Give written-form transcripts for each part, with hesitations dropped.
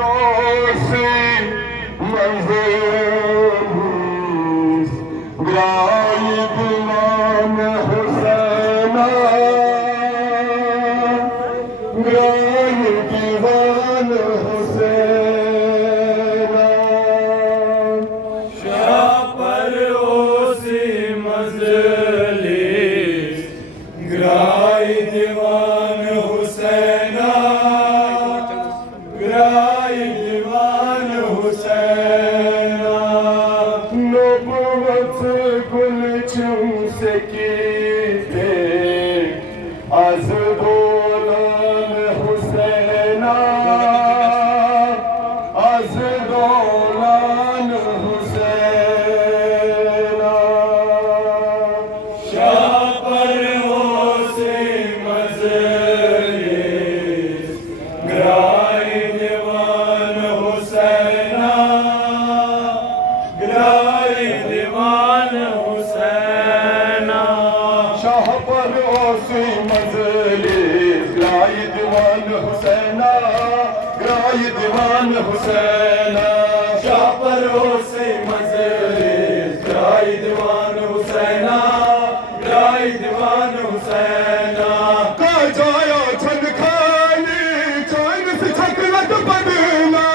परोसी मंजूर ग्राई दीवान हुसैना ग्राई दीवान हुसैना शाह परोसी मजलिस ग्राई दीवान हुसैना ग्राई दीवान हुसैना नबुवत गुलचम से कीते az dolan हुसैना az dolan हुसैना शाह परोसी मजलिस ग्राई दीवान हुसैना ग्राई दीवान हुसैना शाह परोसी मजलिस ग्राई दीवान हुसैना ग्राई दीवान हुसैना शाह परोसी मजलिस ग्राई दीवान हुसैना ग्राई दीवान हुसैना का जाया छन खाली चैन से छकलत बदना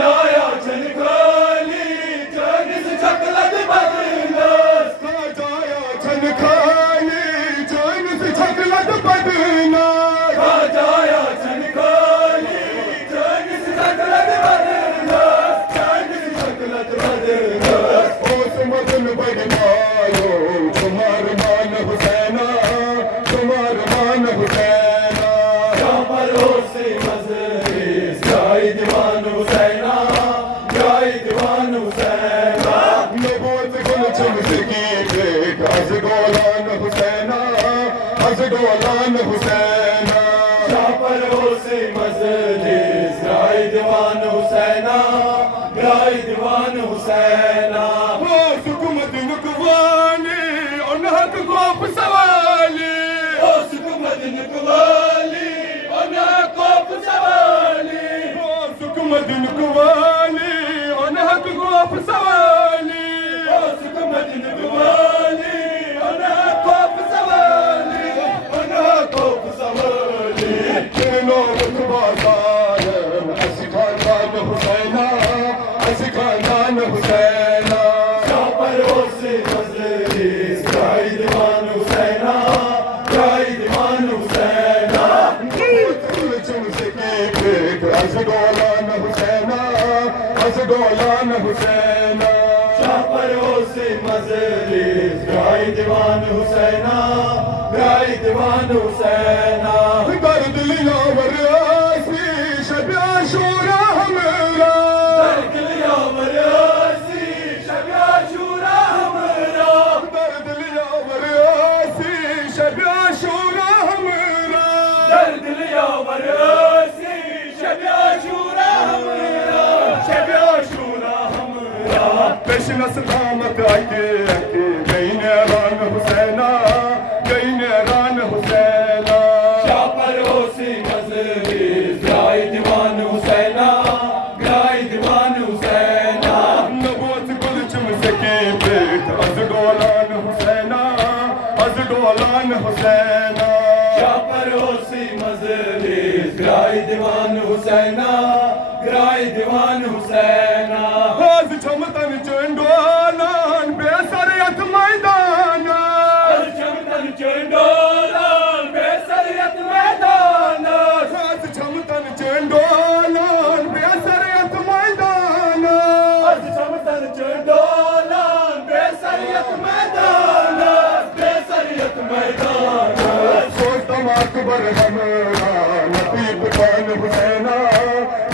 जाया छन खाली जान से चकलत बदनस का जाया छन खाली चैन से छकलत बदना जाया छन खाली जान से चकलत बदनस जान से चकलत बदनस ओस मदन बदमायो तुम्हार मान हुसैना तुम्हार मान हुसैना शाह परोसी मजलिस ग्राई दीवान हुसैना ग्राई दीवान हुसैना नबूत गुल चमसकी बेक az dolan हुसैना az dolan हुसैना शाह परोसी मजलिस ग्राई दीवान हुसैना ग्राई दीवान हुसैना वो सुकुमत नुकवानी और हक गोप सवाली ओ सुकुमत निकवाली ओना कोप सवाली वो सुकुमत नुकवानी और हक गोप सवाली ओ सुकुमत निकवाली ओना कोप सवाली ओना कोप सवाली तीनों रुतबादार असिखान हुसैना असिखान हुसैना शाह परोसी मजलिस ग्राई दीवान हुसैना ग्राई दीवान हुसैना az dolan हुसैना az dolan हुसैना शाह परोसी मजलिस ग्राई दीवान हुसैना ग्राई दीवान हुसैना दर्द लिया वरासी शबिया शूरा हमरा दर्द लिया वरासी शबिया शूरा हमरा दर्द लिया वरासी शबिया शूरा हमरा दर्द लिया वरासी शबिया शूरा हमरा शबिया शूरा हमरा पेशनस दामत आके गई रान हुसैना गई रान हुसैना शाह परोसी मजलिस ग्राई दीवान हुसैना ग्राई दीवान हुसैना नबूत गुल चमसकी बेक az dolan हुसैना az dolan हुसैना शाह परोसी मजलिस ग्राई दीवान हुसैना ग्राई दीवान हुसैना आज चमतन चंडोलान बेसरियत मैदाना चमतन चंडोलान बेसरियत मैदान आज चमतन चंडोलान बेसरियत मैदाना चमतन चंडोलान बेसरियत मैदान बेसरियत मैदान सोचता अकबर हमरा लतीफ खान हुसैना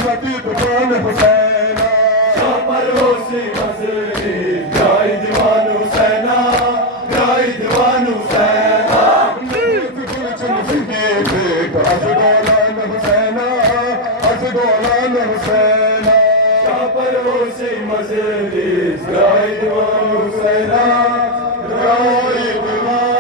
लतीफ खान हुसैना शाह परोसी मजलिस ग्राई दीवान हुसैना ग्राई दीवान हुसैना नबूत गुल चमसकी बेक az dolan हुसैना az dolan हुसैना शाह परोसी मजलिस ग्राई दीवान हुसैना ग्राई दीवान